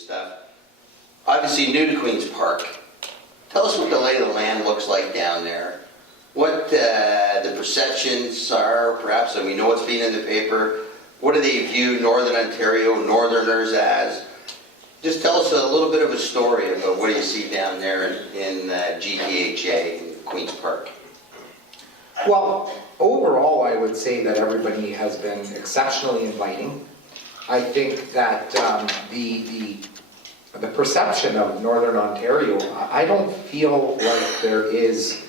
stuff. Obviously new to Queen's Park. Tell us what the lay of the land looks like down there. What the perceptions are, perhaps, and we know it's been in the paper. What do they view Northern Ontario, Northerners as? Just tell us a little bit of a story about what you see down there in GTHA, in Queen's Park. Well, overall, I would say that everybody has been exceptionally inviting. I think that the perception of Northern Ontario, I don't feel like there is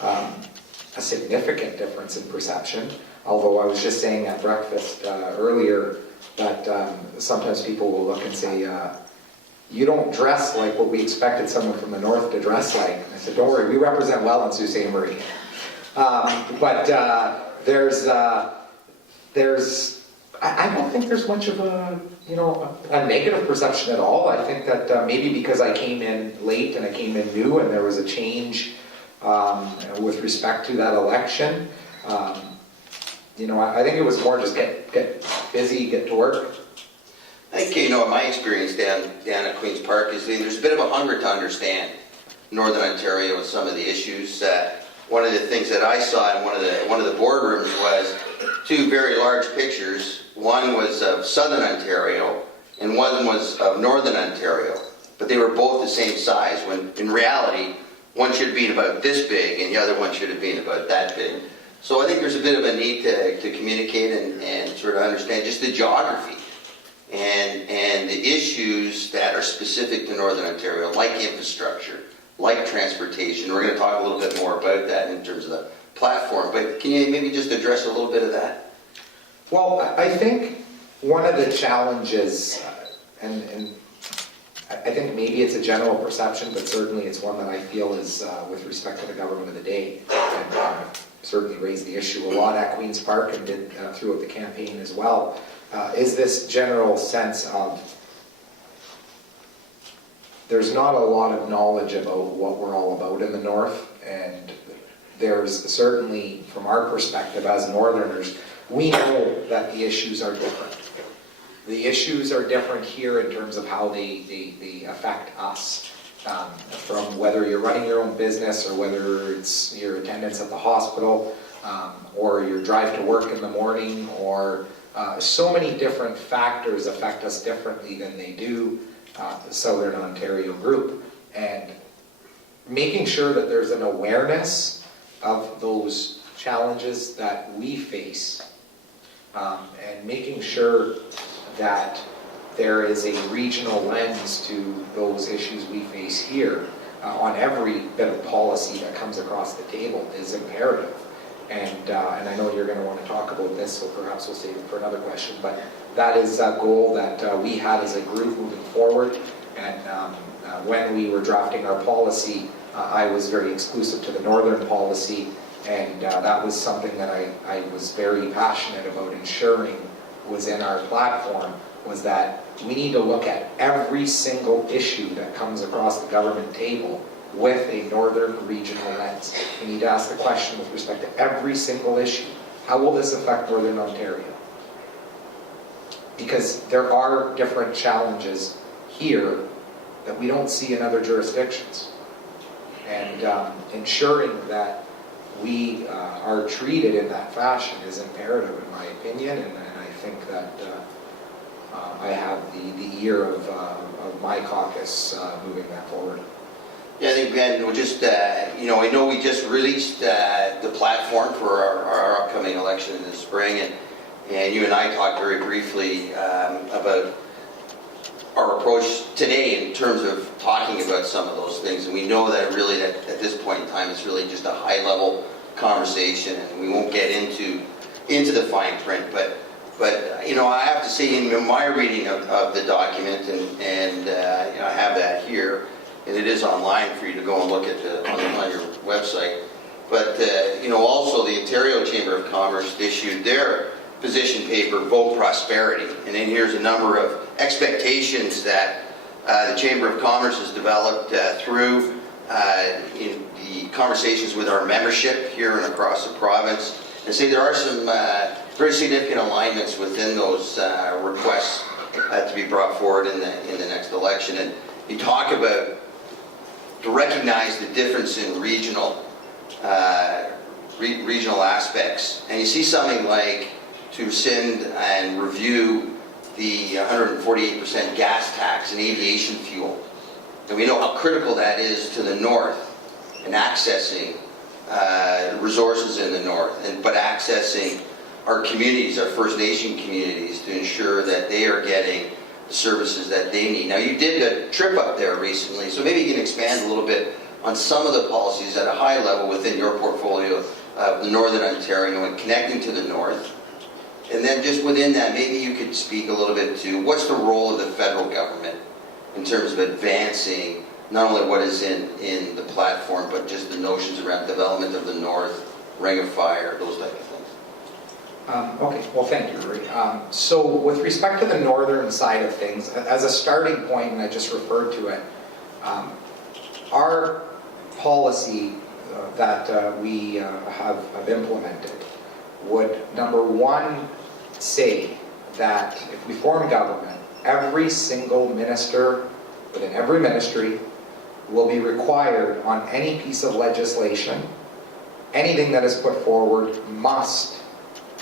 a significant difference in perception. Although I was just saying at breakfast earlier that sometimes people will look and say, you don't dress like what we expected someone from the north to dress like. And I said, don't worry, we represent well in Sault Ste. Marie. I don't think there's much of a negative perception at all. I think that maybe because I came in late and I came in new and there was a change with respect to that election, I think it was more just get busy, get to work. I think, my experience down at Queen's Park is there's a bit of a hunger to understand Northern Ontario and some of the issues. One of the things that I saw in one of the boardrooms was two very large pictures. One was of Southern Ontario and one was of Northern Ontario, but they were both the same size, when in reality one should have been about this big and the other one should have been about that big. So I think there's a bit of a need to communicate and sort of understand just the geography and the issues that are specific to Northern Ontario, like infrastructure, like transportation. We're going to talk a little bit more about that in terms of the platform, but can you maybe just address a little bit of that? Well, I think one of the challenges, and I think maybe it's a general perception, but certainly it's one that I feel is with respect to the government of the day, and certainly raised the issue a lot at Queen's Park and did throughout the campaign as well, is this general sense of there's not a lot of knowledge about what we're all about in the North, and there's certainly, from our perspective as Northerners, we know that the issues are different. The issues are different here in terms of how they affect us. From whether you're running your own business or whether it's your attendance at the hospital or your drive to work in the morning, or so many different factors affect us differently than they do the Southern Ontario group. And making sure that there's an awareness of those challenges that we face, and making sure that there is a regional lens to those issues we face here on every bit of policy that comes across the table is imperative. And I know you're going to want to talk about this, so perhaps we'll save it for another question, but that is a goal that we had as a group moving forward. And when we were drafting our policy, I was very exclusive to the Northern policy, and that was something that I was very passionate about ensuring was in our platform, was that we need to look at every single issue that comes across the government table with a Northern regional lens. We need to ask the question with respect to every single issue. How will this affect Northern Ontario? Because there are different challenges here that we don't see in other jurisdictions. And ensuring that we are treated in that fashion is imperative, in my opinion, and I think that I have the ear of my caucus moving that forward. Yeah, I think, Ben, we'll just, I know we just released the platform for our upcoming election in the spring, and you and I talked very briefly about our approach today in terms of talking about some of those things. And we know that really that at this point in time, it's really just a high-level conversation, and we won't get into the fine print. But I have to say, in my reading of the document, and I have that here, and it is online for you to go and look at on your website. But also the Ontario Chamber of Commerce issued their position paper, Vote Prosperity, and then here's a number of expectations that the Chamber of Commerce has developed through in the conversations with our membership here and across the province. And say there are some very significant alignments within those requests to be brought forward in the next election, and you talk about, to recognize the difference in regional aspects. And you see something like to send and review the 148% gas tax and aviation fuel. And we know how critical that is to the north in accessing resources in the north, but accessing our communities, our First Nation communities, to ensure that they are getting the services that they need. Now, you did a trip up there recently, so maybe you can expand a little bit on some of the policies at a high level within your portfolio of the Northern Ontario and connecting to the north. And then just within that, maybe you could speak a little bit to what's the role of the federal government in terms of advancing not only what is in the platform, but just the notions around development of the north, Ring of Fire, those type of things. Okay, well, thank you, Rory. So with respect to the northern side of things, as a starting point, and I just referred to it, our policy that we have implemented would, number one, say that if we form government, every single minister within every ministry will be required on any piece of legislation, anything that is put forward must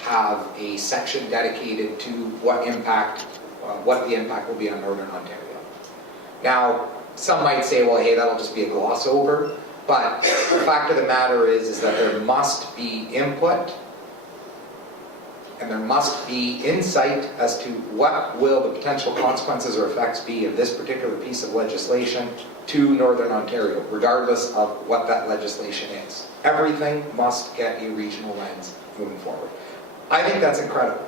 have a section dedicated to what the impact will be on Northern Ontario. Now, some might say, well, hey, that'll just be a gloss over, but the fact of the matter is that there must be input and there must be insight as to what will the potential consequences or effects be of this particular piece of legislation to Northern Ontario, regardless of what that legislation is. Everything must get a regional lens moving forward. I think that's incredible.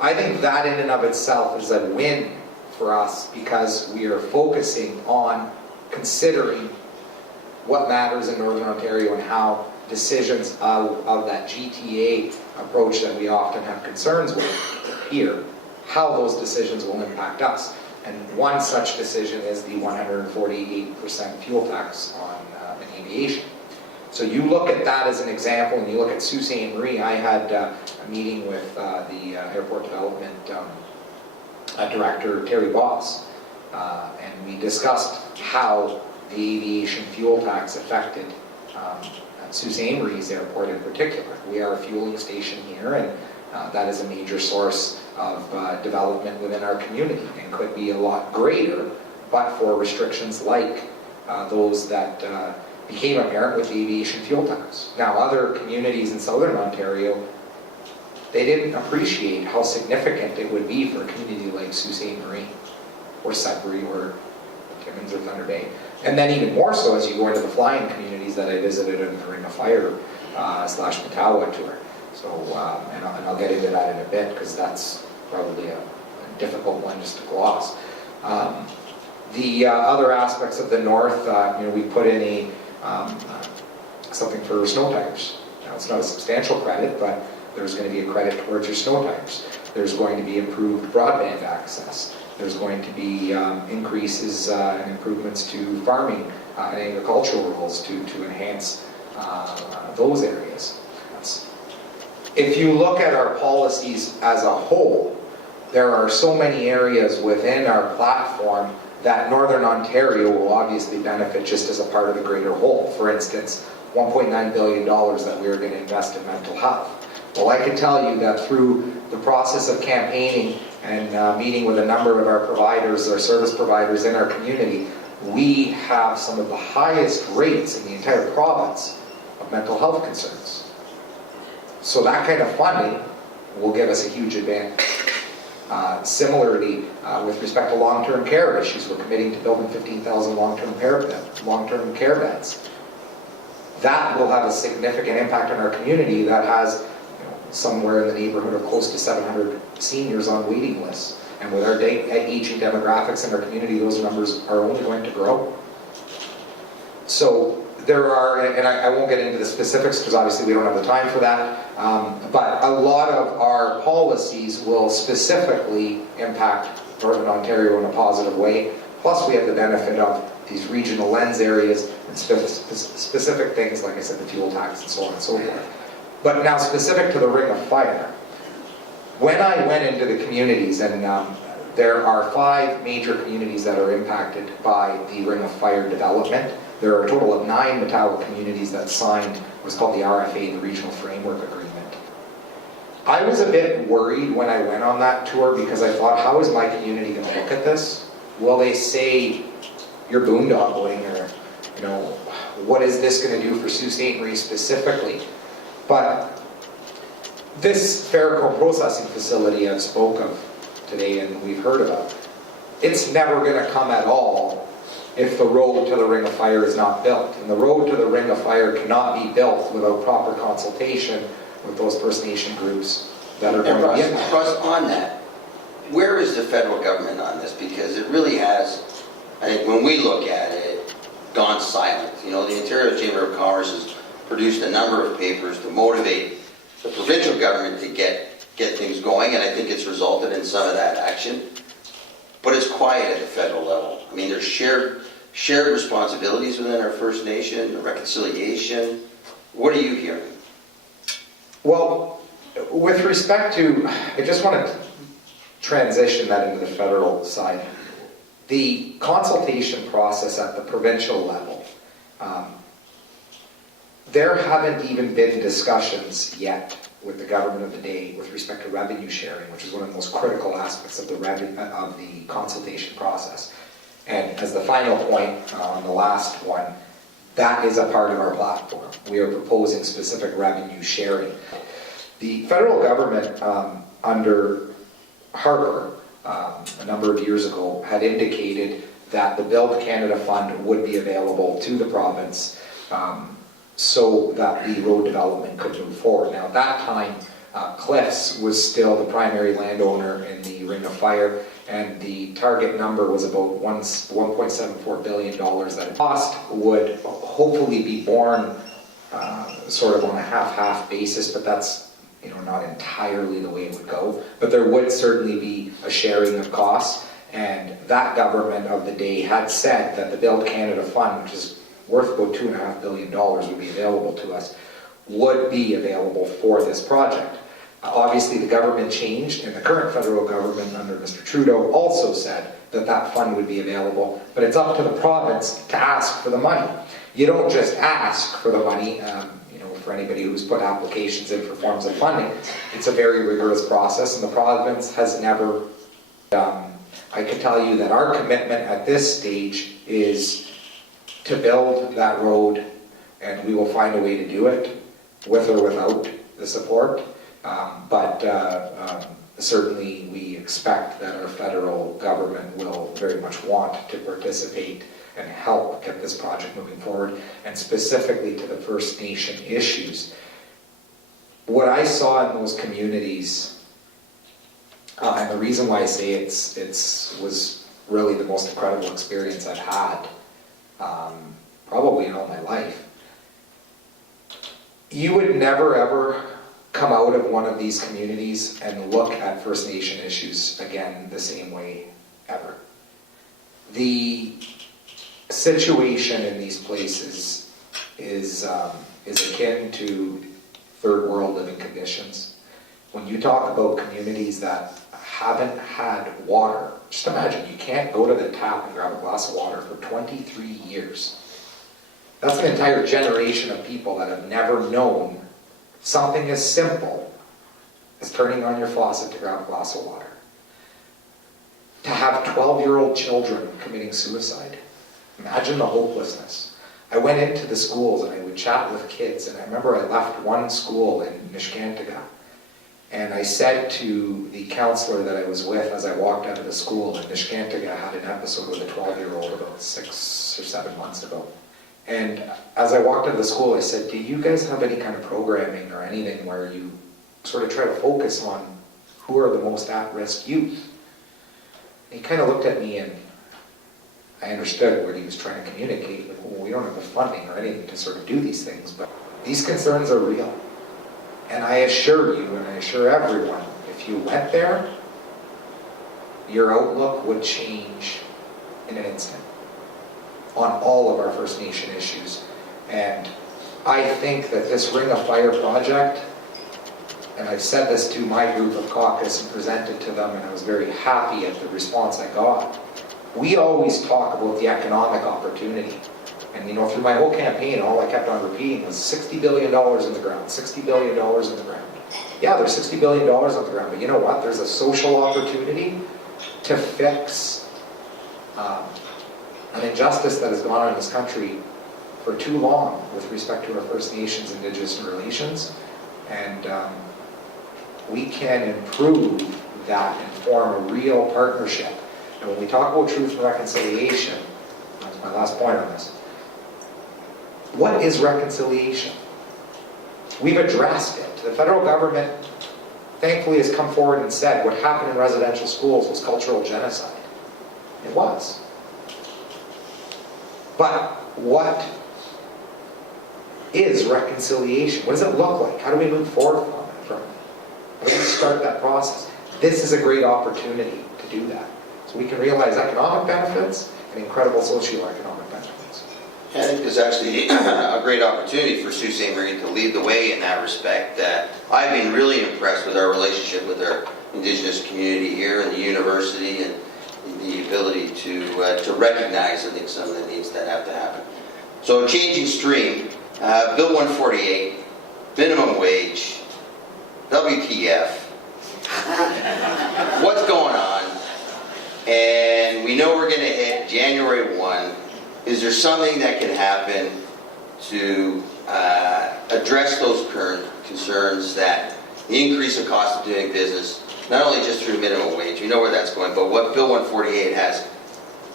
I think that in and of itself is a win for us because we are focusing on considering what matters in Northern Ontario and how decisions of that GTA approach that we often have concerns with here, how those decisions will impact us. And one such decision is the 148% fuel tax on aviation. So you look at that as an example, and you look at Sault Ste. Marie. I had a meeting with the Airport Development Director, Terry Boss, and we discussed how the aviation fuel tax affected Sault Ste. Marie's airport in particular. We are a fueling station here, and that is a major source of development within our community, and could be a lot greater, but for restrictions like those that became apparent with the aviation fuel tax. Now, other communities in Southern Ontario, they didn't appreciate how significant it would be for a community like Sault Ste. Marie, or Sudbury, or Timmins, or Thunder Bay. And then even more so as you go into the flying communities that I visited in the Ring of Fire / Matawa tour. So, and I'll get into that in a bit, because that's probably a difficult one just to gloss. The other aspects of the north, we put in something for snow tires. Now, it's not a substantial credit, but there's going to be a credit towards your snow tires. There's going to be improved broadband access. There's going to be increases and improvements to farming and agricultural rules to enhance those areas. If you look at our policies as a whole, there are so many areas within our platform that Northern Ontario will obviously benefit just as a part of the greater whole. For instance, $1.9 billion that we are going to invest in mental health. Well, I can tell you that through the process of campaigning and meeting with a number of our providers, our service providers in our community, we have some of the highest rates in the entire province of mental health concerns. So that kind of funding will give us a huge advantage. Similarly, with respect to long-term care issues, we're committing to building 15,000 long-term care beds. That will have a significant impact on our community that has somewhere in the neighborhood of close to 700 seniors on waiting lists. And with our aging demographics in our community, those numbers are only going to grow. So there are, and I won't get into the specifics because obviously we don't have the time for that, but a lot of our policies will specifically impact Northern Ontario in a positive way. Plus we have the benefit of these regional lens areas and specific things, like I said, the fuel tax and so on and so forth. But now specific to the Ring of Fire, when I went into the communities, and There are 5 major communities that are impacted by the Ring of Fire development. There are a total of 9 Matawa communities that signed what's called the RFA, the Regional Framework Agreement. I was a bit worried when I went on that tour because I thought, how is my community going to look at this? Will they say, you're boondogling, or, you know, what is this going to do for Sault Ste. Marie specifically? But this Ferrocorp processing facility I've spoke of today and we've heard about, it's never going to come at all if the road to the Ring of Fire is not built. And the road to the Ring of Fire cannot be built without proper consultation with those First Nation groups that are going to be in there. Russ, on that, where is the federal government on this? Because it really has, I think when we look at it, gone silent. You know, the Ontario Chamber of Commerce has produced a number of papers to motivate the provincial government to get things going, and I think it's resulted in some of that action. But it's quiet at the federal level. I mean, there's shared responsibilities within our First Nation, reconciliation. What are you hearing? Well, with respect to, I just want to transition that into the federal side. The consultation process at the provincial level, there haven't even been discussions yet with the government of the day with respect to revenue sharing, which is one of the most critical aspects of the consultation process. And as the final point on the last one, that is a part of our platform. We are proposing specific revenue sharing. The federal government under Harper a number of years ago had indicated that the Build Canada Fund would be available to the province so that the road development could move forward. Now at that time, Cliffs was still the primary landowner in the Ring of Fire, and the target number was about $1.74 billion that it cost would hopefully be borne sort of on a half-half basis, but that's not entirely the way it would go. But there would certainly be a sharing of costs, and that government of the day had said that the Build Canada Fund, which is worth about $2.5 billion, would be available to us, would be available for this project. Obviously the government changed, and the current federal government under Mr. Trudeau also said that that fund would be available, but it's up to the province to ask for the money. You don't just ask for the money. For anybody who's put applications in for forms of funding, it's a very rigorous process, and the province has never I can tell you that our commitment at this stage is to build that road, and we will find a way to do it with or without the support. But certainly we expect that our federal government will very much want to participate and help get this project moving forward, and specifically to the First Nation issues. What I saw in those communities, and the reason why I say it was really the most incredible experience I've had, probably in all my life. You would never ever come out of one of these communities and look at First Nation issues again the same way ever. The situation in these places is akin to third world living conditions. When you talk about communities that haven't had water, just imagine you can't go to the tap and grab a glass of water for 23 years. That's an entire generation of people that have never known something as simple as turning on your faucet to grab a glass of water. To have 12-year-old children committing suicide. Imagine the hopelessness. I went into the schools and I would chat with kids, and I remember I left one school in Niskantaga, and I said to the counselor that I was with as I walked out of the school, and Niskantaga had an episode with a 12-year-old about 6 or 7 months ago. And as I walked out of the school, I said, do you guys have any kind of programming or anything where you sort of try to focus on who are the most at-risk youth? And he kind of looked at me, and I understood what he was trying to communicate. Like, well, we don't have the funding or anything to sort of do these things, but these concerns are real. And I assure you, and I assure everyone, if you went there, your outlook would change in an instant on all of our First Nation issues. And I think that this Ring of Fire project and I've said this to my group of caucus and presented to them, and I was very happy at the response I got. We always talk about the economic opportunity. And through my whole campaign, all I kept on repeating was $60 billion in the ground, $60 billion in the ground. Yeah, there's $60 billion on the ground, but you know what? There's a social opportunity to fix an injustice that has gone on in this country for too long with respect to our First Nations Indigenous relations. And we can improve that and form a real partnership. And when we talk about truth and reconciliation, that's my last point on this, what is reconciliation? We've addressed it. The federal government, thankfully, has come forward and said what happened in residential schools was cultural genocide. It was. But what is reconciliation? What does it look like? How do we move forward from it? How do we start that process? This is a great opportunity to do that. So we can realize economic benefits and incredible socioeconomic benefits. I think there's actually a great opportunity for Sault Ste. Marie to lead the way in that respect. I've been really impressed with our relationship with our Indigenous community here and the university, and the ability to recognize, I think, some of the needs that have to happen. So changing stream, Bill 148, minimum wage, WTF, what's going on? And we know we're going to hit January 1. Is there something that can happen to address those current concerns that the increase of cost of doing business, not only just through minimum wage, we know where that's going, but what Bill 148 has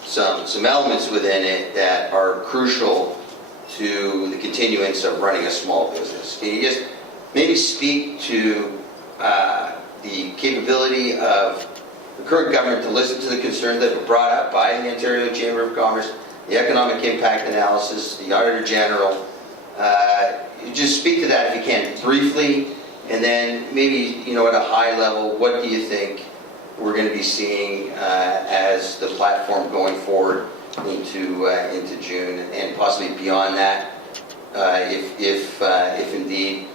some elements within it that are crucial to the continuance of running a small business. Can you just maybe speak to the capability of the current government to listen to the concerns that were brought up by the Ontario Chamber of Commerce, the economic impact analysis, the Auditor General? Just speak to that if you can briefly, and then maybe, at a high level, what do you think we're going to be seeing as the platform going forward into June and possibly beyond that, if indeed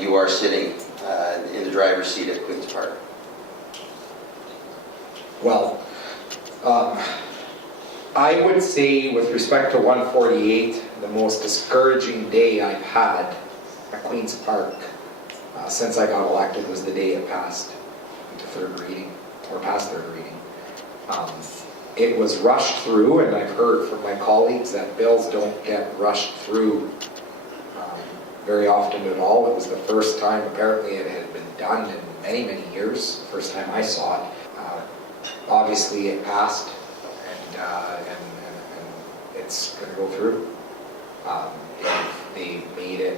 you are sitting in the driver's seat at Queen's Park? Well, I would say with respect to 148, the most discouraging day I've had at Queen's Park since I got elected was the day it passed into third reading, or past third reading. It was rushed through, and I've heard from my colleagues that bills don't get rushed through very often at all. It was the first time, apparently, it had been done in many, many years, the first time I saw it. Obviously, it passed, and it's going to go through. They made it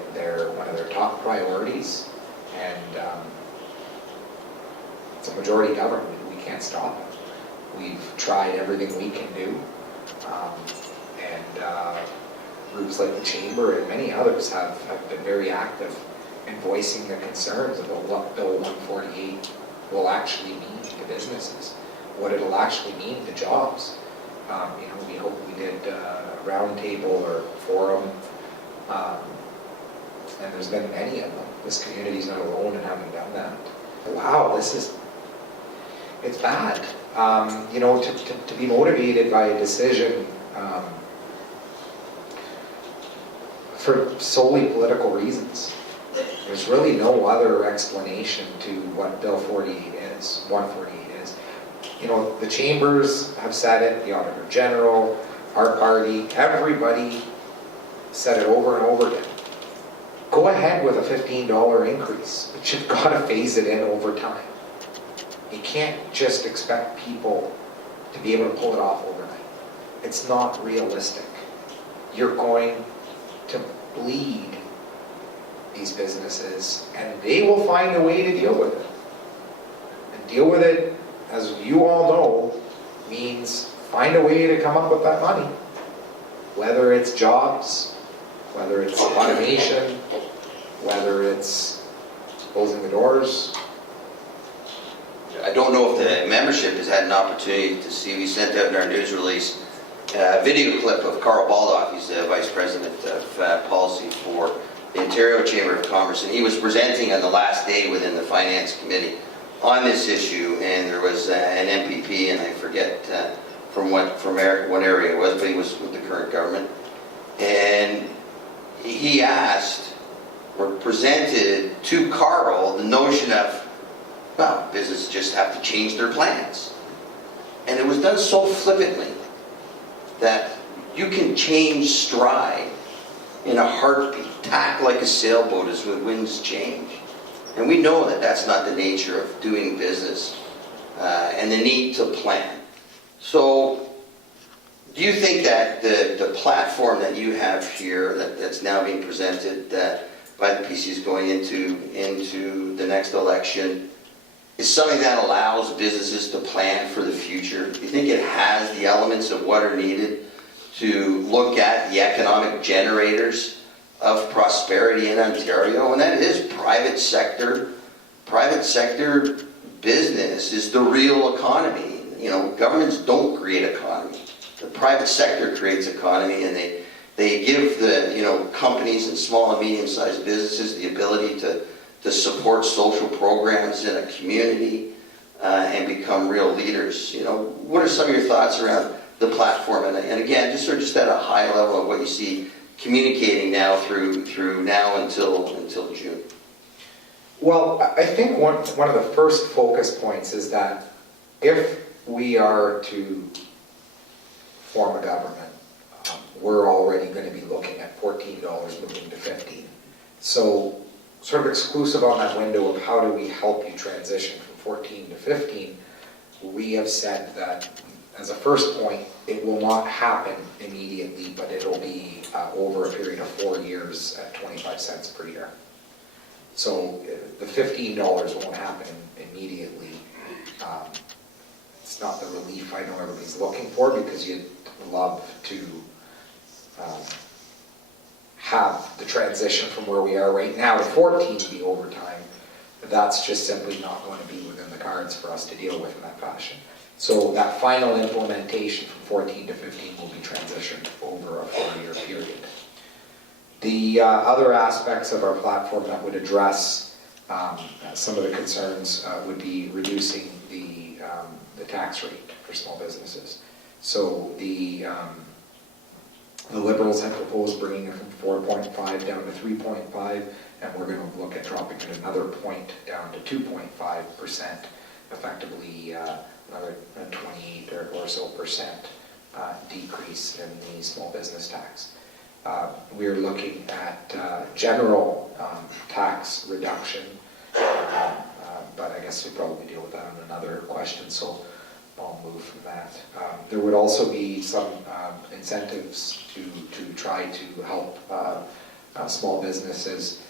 one of their top priorities, and it's a majority government. We can't stop it. We've tried everything we can do, and groups like the Chamber and many others have been very active in voicing the concerns about what Bill 148 will actually mean to businesses, what it'll actually mean to jobs. We hope we did a roundtable or forum, and there's been many of them. This community's not alone in having done that. Wow, it's bad. To be motivated by a decision for solely political reasons. There's really no other explanation to what Bill 148 is. The Chambers have said it, the Auditor General, our party, everybody said it over and over again. Go ahead with a $15 increase, but you've got to phase it in over time. You can't just expect people to be able to pull it off overnight. It's not realistic. You're going to bleed these businesses, and they will find a way to deal with it. And deal with it, as you all know, means find a way to come up with that money. Whether it's jobs, whether it's automation, whether it's closing the doors. I don't know if the membership has had an opportunity to see, we sent out in our news release a video clip of Carl Baldock. He's the Vice President of Policy for the Ontario Chamber of Commerce, and he was presenting on the last day within the Finance Committee on this issue, and there was an MPP, and I forget from what area it was, but he was with the current government, and he asked or presented to Carl the notion of, well, businesses just have to change their plans. And it was done so flippantly that you can change stride in a heartbeat, tack like a sailboat as the winds change. And we know that that's not the nature of doing business and the need to plan. So do you think that the platform that you have here that's now being presented by the PCs going into the next election is something that allows businesses to plan for the future? Do you think it has the elements of what are needed to look at the economic generators of prosperity in Ontario? And that is private sector. Private sector business is the real economy. You know, governments don't create economy. The private sector creates economy, and they give the, you know, companies and small and medium-sized businesses the ability to support social programs in a community and become real leaders. You know, what are some of your thoughts around the platform? And again, just at a high level of what you see communicating now through now until June. Well, I think one of the first focus points is that if we are to form a government, we're already going to be looking at $14 moving to $15. So sort of exclusive on that window of how do we help you transition from 14 to 15, we have said that as a first point, it will not happen immediately, but it'll be over a period of 4 years at 25 cents per year. So the $15 won't happen immediately. It's not the relief I know everybody's looking for, because you'd love to have the transition from where we are right now to 14 be over time. That's just simply not going to be within the cards for us to deal with in that fashion. So that final implementation from 14 to 15 will be transitioned over a 4-year period. The other aspects of our platform that would address some of the concerns would be reducing the tax rate for small businesses. So the Liberals have proposed bringing it from 4.5 down to 3.5, and we're going to look at dropping it another point down to 2.5%, effectively another 28 or so percent decrease in the small business tax. We're looking at general tax reduction, but I guess we'll probably deal with that in another question, so I'll move from that. There would also be some incentives to try to help small businesses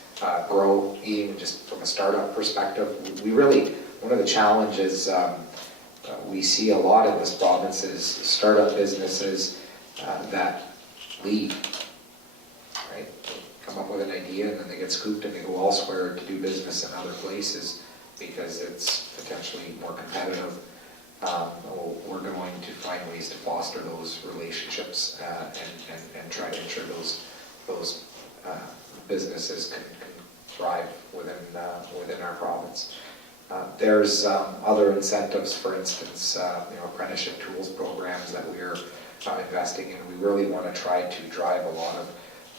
grow, even just from a startup perspective. One of the challenges we see a lot in this province is startup businesses that leave, right? They come up with an idea and then they get scooped and they go elsewhere to do business in other places because it's potentially more competitive. We're going to find ways to foster those relationships and try to ensure those businesses can thrive within our province. There's other incentives, for instance, apprenticeship tools programs that we're investing in. We really want to try to drive a lot of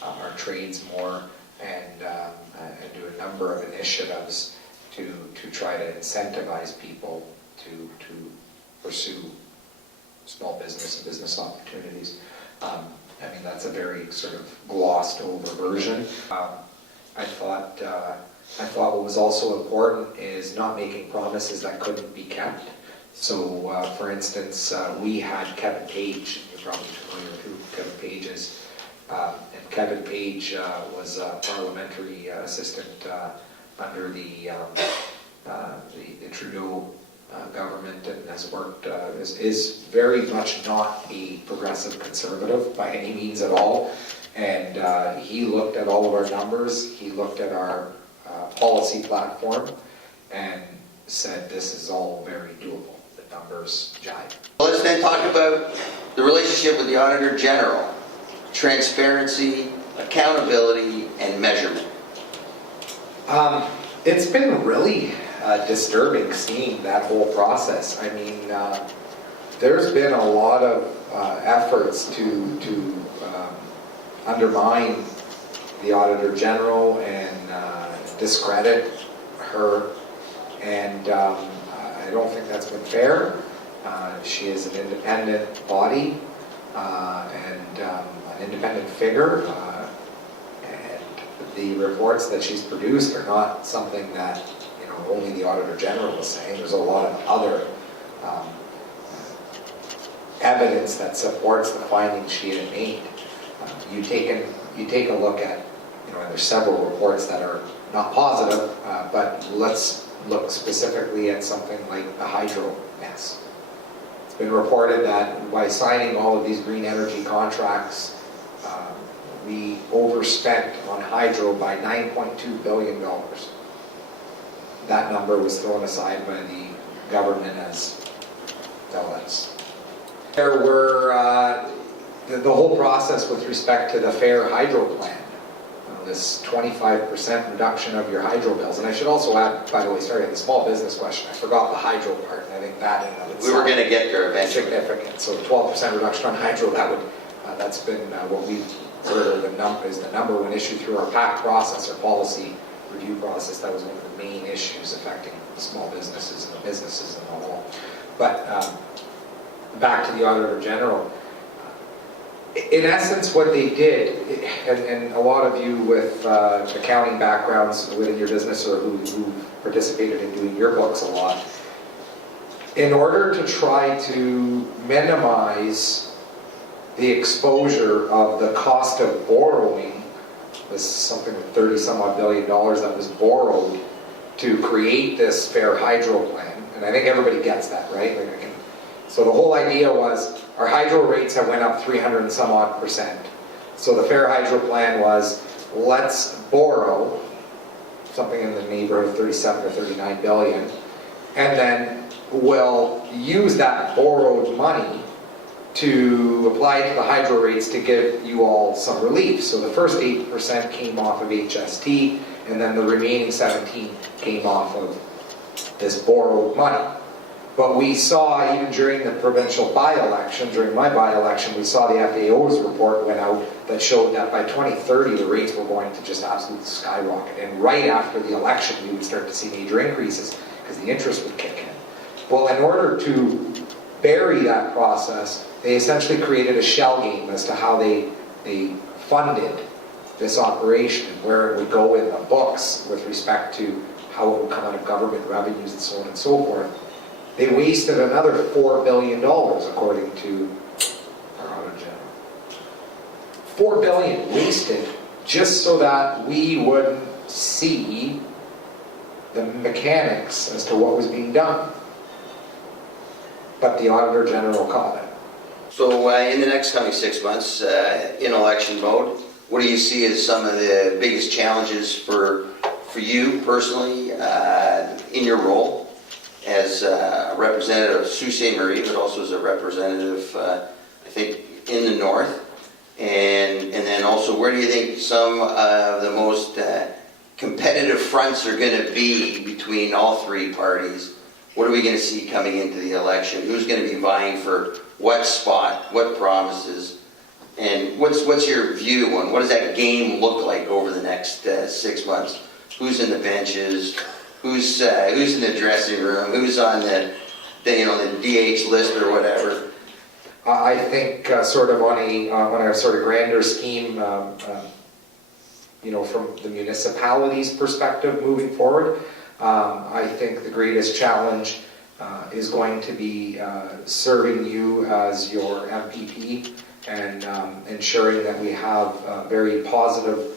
our trades more and do a number of initiatives to try to incentivize people to pursue small business and business opportunities. That's a very sort of glossed over version. I thought what was also important is not making promises that couldn't be kept. So, for instance, we had Kevin Page, you're probably familiar with who Kevin Page is, and Kevin Page was a parliamentary assistant under the Trudeau government and has worked, is very much not a progressive conservative by any means at all. And he looked at all of our numbers, he looked at our policy platform and said this is all very doable. The numbers jive. Let's then talk about the relationship with the Auditor General. Transparency, accountability, and measurement. It's been really disturbing seeing that whole process. I mean, there's been a lot of efforts to undermine the Auditor General and discredit her, and I don't think that's been fair. She is an independent body and an independent figure, and the reports that she's produced are not something that only the Auditor General is saying. There's a lot of other evidence that supports the findings she had made. You take a look at, and there's several reports that are not positive, but let's look specifically at something like the hydro mess. It's been reported that by signing all of these green energy contracts, we overspent on hydro by $9.2 billion. That number was thrown aside by the government as dollars. There were the whole process with respect to the fair hydro plan, this 25% reduction of your hydro bills. And I should also add, by the way, sorry, the small business question, I forgot the hydro part, and I think that in and of itself, We were going to get there eventually. Significant. So 12% reduction on hydro, that's been what we've heard is the number one issue through our PAC process, our policy review process. That was one of the main issues affecting small businesses and the businesses in the whole. But back to the Auditor General. In essence, what they did, and a lot of you with accounting backgrounds within your business or who participated in doing your books a lot, in order to try to minimize the exposure of the cost of borrowing, this is something like $30-some-odd billion that was borrowed to create this fair hydro plan, and I think everybody gets that, right? So the whole idea was our hydro rates have went up 300-and-some-odd%. So the fair hydro plan was, let's borrow something in the neighborhood of 37 or 39 billion, and then we'll use that borrowed money to apply to the hydro rates to give you all some relief. So the first 8% came off of HST, and then the remaining 17 came off of this borrowed money. But we saw, even during the provincial by-election, during my by-election, we saw the FAO's report went out that showed that by 2030 the rates were going to just absolutely skyrocket. And right after the election we would start to see major increases because the interest would kick in. Well, in order to bury that process, they essentially created a shell game as to how they funded this operation and where it would go in the books with respect to how it would come out of government revenues and so on and so forth. They wasted another $4 billion, according to our Auditor General. $4 billion wasted just so that we wouldn't see the mechanics as to what was being done. But the Auditor General caught it. So in the next coming 6 months, in election mode, what do you see as some of the biggest challenges for you personally in your role as a representative of Sault Ste. Marie, but also as a representative, I think, in the north? And then also, where do you think some of the most competitive fronts are going to be between all three parties? What are we going to see coming into the election? Who's going to be vying for what spot, what promises? And what's your view on what does that game look like over the next 6 months? Who's in the benches? Who's in the dressing room? Who's on the DH list or whatever? I think sort of on a sort of grander scheme, from the municipality's perspective moving forward, I think the greatest challenge is going to be serving you as your MPP and ensuring that we have very positive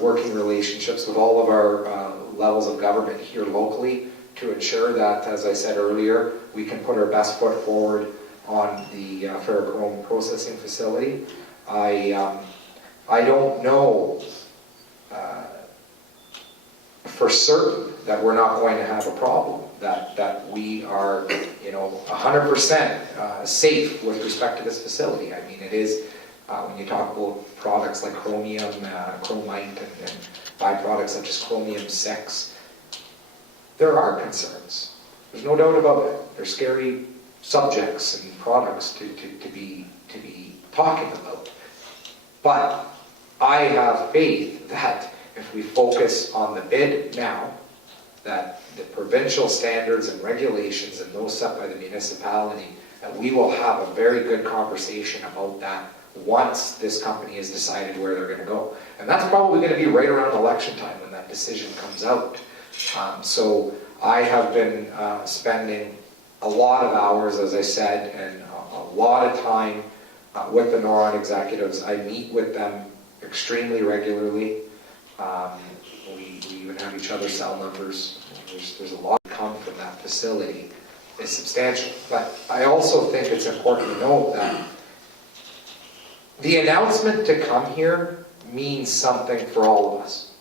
working relationships with all of our levels of government here locally to ensure that, as I said earlier, we can put our best foot forward on the ferrochrome processing facility. I don't know for certain that we're not going to have a problem, that we are 100% safe with respect to this facility. I mean, it is, when you talk about products like chromium, chromite, and byproducts such as chromium-6. There are concerns. There's no doubt about it. They're scary subjects and products to be talking about. But I have faith that if we focus on the bid now, that the provincial standards and regulations and those set by the municipality, that we will have a very good conversation about that once this company has decided where they're going to go. And that's probably going to be right around election time when that decision comes out. So I have been spending a lot of hours, as I said, and a lot of time with the NORON executives. I meet with them extremely regularly. We even have each other's cell numbers. There's a lot that come from that facility. It's substantial. But I also think it's important to note that the announcement to come here means something for all of us.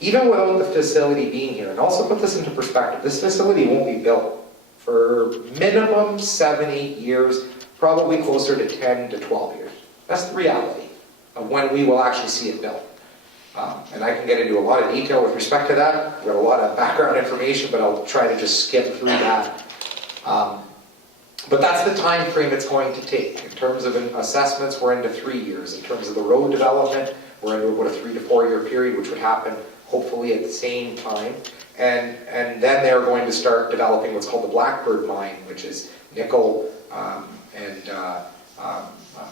Even without the facility being here, and also put this into perspective, this facility won't be built for minimum 7-8 years, probably closer to 10 to 12 years. That's the reality of when we will actually see it built. And I can get into a lot of detail with respect to that. I've got a lot of background information, but I'll try to just skip through that. But that's the time frame it's going to take. In terms of assessments, we're into 3 years. In terms of the road development, we're into about a 3 to 4 year period, which would happen hopefully at the same time. And then they're going to start developing what's called the Blackbird mine, which is nickel and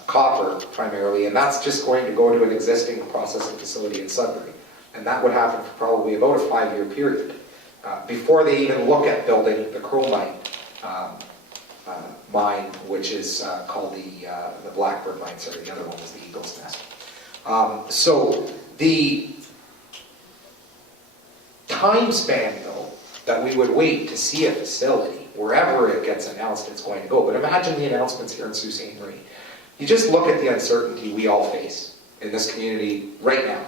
copper primarily, and that's just going to go to an existing processing facility in Sudbury. And that would happen for probably about a 5 year period before they even look at building the chromite mine, which is called the Blackbird mine. Sorry, the other one is the Eagle's Nest. So the time span, though, that we would wait to see a facility, wherever it gets announced it's going to go. But imagine the announcements here in Sault Ste. Marie. You just look at the uncertainty we all face in this community right now.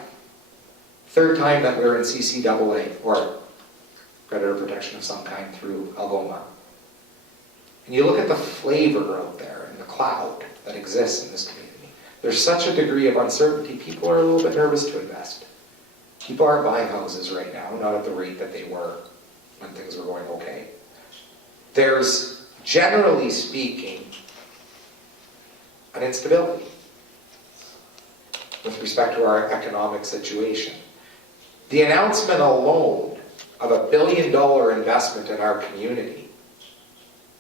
Third time that we're in CCAA, or predator protection of some kind through Algoma. And you look at the flavor out there and the cloud that exists in this community. There's such a degree of uncertainty, people are a little bit nervous to invest. People aren't buying houses right now, not at the rate that they were when things were going okay. There's, generally speaking, an instability with respect to our economic situation. The announcement alone of $1 billion investment in our community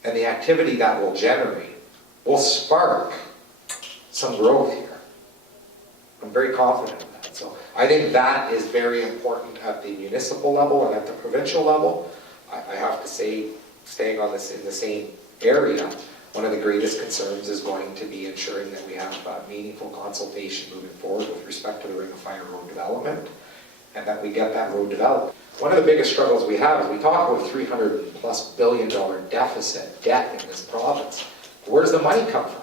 and the activity that will generate will spark some growth here. I'm very confident of that. So I think that is very important at the municipal level and at the provincial level. I have to say, staying on this in the same area, one of the greatest concerns is going to be ensuring that we have meaningful consultation moving forward with respect to the Ring of Fire road development, and that we get that road developed. One of the biggest struggles we have is we talk about $300+ billion deficit, debt in this province. Where does the money come from?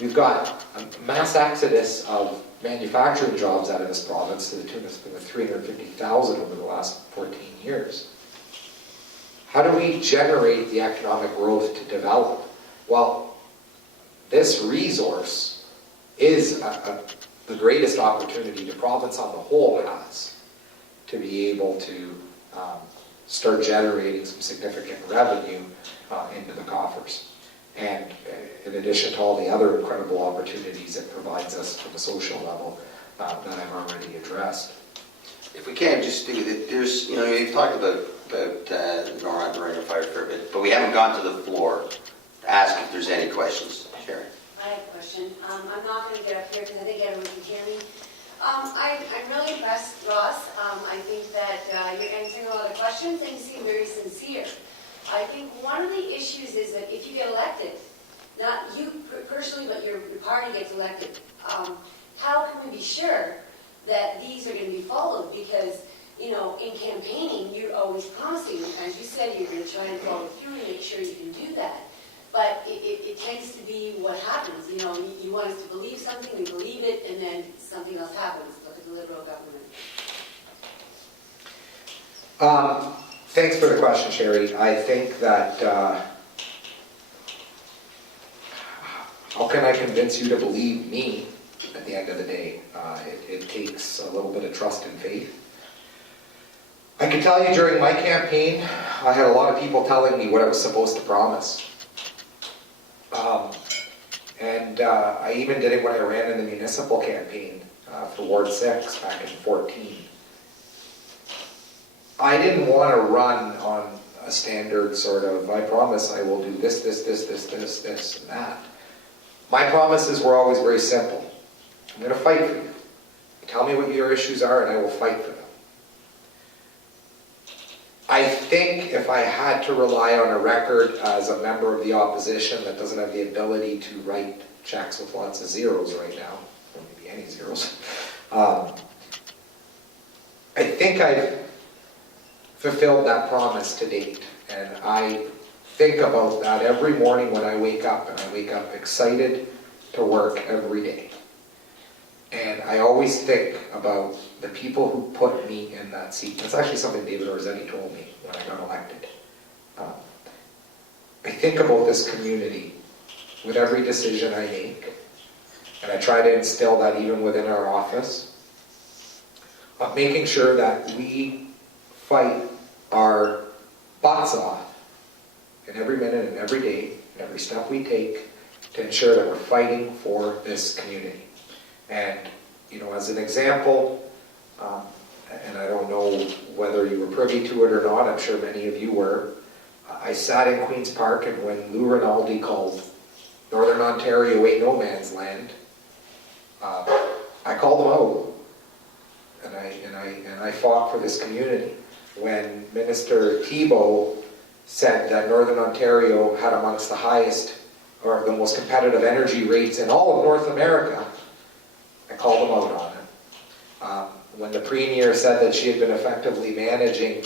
We've got a mass exodus of manufacturing jobs out of this province to the tune of 350,000 over the last 14 years. How do we generate the economic growth to develop? Well, this resource is the greatest opportunity the province on the whole has to be able to start generating some significant revenue into the coffers. And in addition to all the other incredible opportunities it provides us from a social level that I've already addressed. If we can just do that, there's, you've talked about NORON, the Ring of Fire for a bit, but we haven't gone to the floor to ask if there's any questions. Sharon. I have a question. I'm not going to get up here because I think everyone can hear me. I'm really impressed, Ross. I think that you're answering a lot of questions and you seem very sincere. I think one of the issues is that if you get elected, not you personally, but your party gets elected, how can we be sure that these are going to be followed? Because, in campaigning, you're always promising, as you said, you're going to try and follow through and make sure you can do that. But it tends to be what happens. You want us to believe something, we believe it, and then something else happens. Look at the Liberal government. Thanks for the question, Sherry. I think that, how can I convince you to believe me at the end of the day. It takes a little bit of trust and faith. I can tell you during my campaign, I had a lot of people telling me what I was supposed to promise. I even did it when I ran in the municipal campaign for Ward 6 back in 2014. I didn't want to run on a standard sort of, I promise I will do this, and that. My promises were always very simple. I'm going to fight for you. Tell me what your issues are and I will fight for them. I think if I had to rely on a record as a member of the opposition that doesn't have the ability to write checks with lots of zeros right now, or maybe any zeros, I think I've fulfilled that promise to date. And I think about that every morning when I wake up, and I wake up excited to work every day. And I always think about the people who put me in that seat. That's actually something David Orzetti told me when I got elected. I think about this community with every decision I make, and I try to instill that even within our office, of making sure that we fight our butts off in every minute and every day, and every step we take to ensure that we're fighting for this community. And, you know, as an example, and I don't know whether you were privy to it or not, I'm sure many of you were, I sat in Queen's Park, and when Lou Rinaldi called Northern Ontario ain't no man's land, I called him out, and I fought for this community. When Minister Thibeault said that Northern Ontario had amongst the highest or the most competitive energy rates in all of North America, I called him out on it. When the Premier said that she had been effectively managing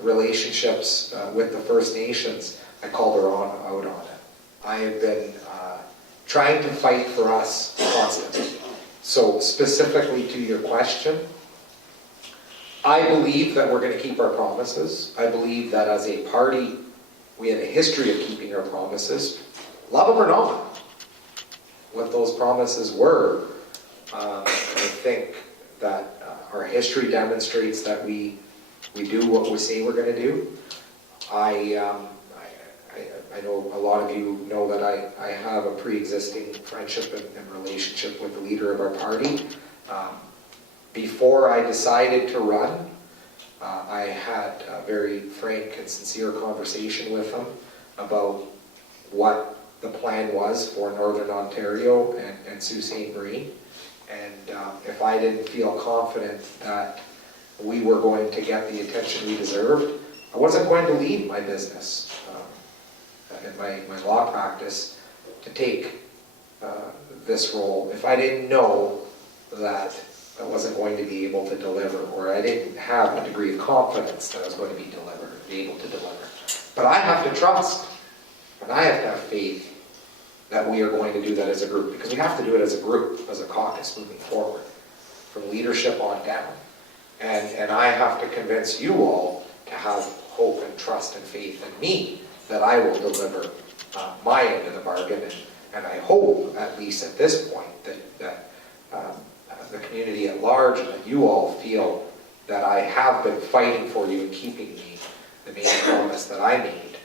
relationships with the First Nations, I called her out on it. I have been trying to fight for us constantly. So specifically to your question, I believe that we're going to keep our promises. I believe that as a party, we have a history of keeping our promises, love them or not. What those promises were, I think that our history demonstrates that we do what we say we're going to do. I know a lot of you know that I have a pre-existing friendship and relationship with the leader of our party. Before I decided to run, I had a very frank and sincere conversation with him about what the plan was for Northern Ontario and Sault Ste. Marie. And if I didn't feel confident that we were going to get the attention we deserved, I wasn't going to leave my business in my law practice to take this role if I didn't know that I wasn't going to be able to deliver, or I didn't have a degree of confidence that I was going to be able to deliver. But I have to trust, and I have to have faith that we are going to do that as a group, because we have to do it as a group, as a caucus moving forward, from leadership on down. And I have to convince you all to have hope and trust and faith in me that I will deliver my end of the bargain. And I hope, at least at this point, that the community at large and that you all feel that I have been fighting for you and keeping me the main promise that I made,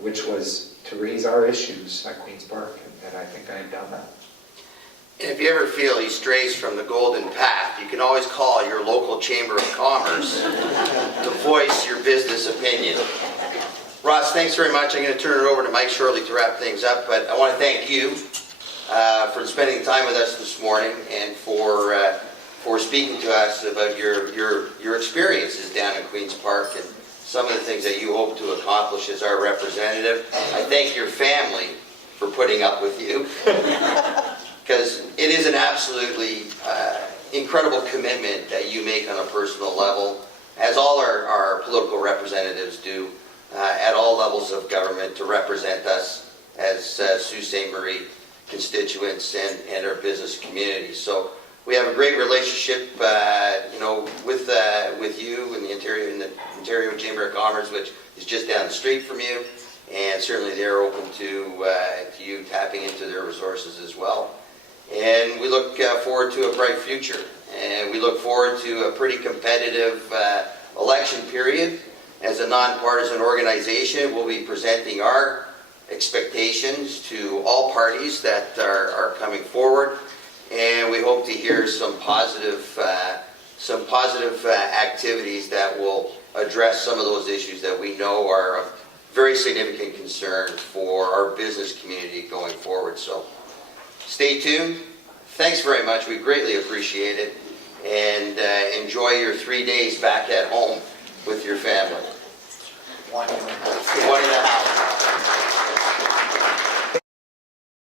which was to raise our issues at Queen's Park, and I think I have done that. And if you ever feel he strays from the golden path, you can always call your local Chamber of Commerce to voice your business opinion. Ross, thanks very much. I'm going to turn it over to Mike shortly to wrap things up, but I want to thank you for spending time with us this morning and for speaking to us about your experiences down in Queen's Park and some of the things that you hope to accomplish as our representative. I thank your family for putting up with you, because it is an absolutely incredible commitment that you make on a personal level, as all our political representatives do, at all levels of government, to represent us as Sault Ste. Marie constituents and our business community. So we have a great relationship, with you and the Ontario Chamber of Commerce, which is just down the street from you, and certainly they're open to you tapping into their resources as well. And we look forward to a bright future. And we look forward to a pretty competitive election period. As a nonpartisan organization, we'll be presenting our expectations to all parties that are coming forward. And we hope to hear some positive activities that will address some of those issues that we know are of very significant concern for our business community going forward. So stay tuned. Thanks very much. We greatly appreciate it. And enjoy your 3 days back at home with your family. 1.5. 1.5.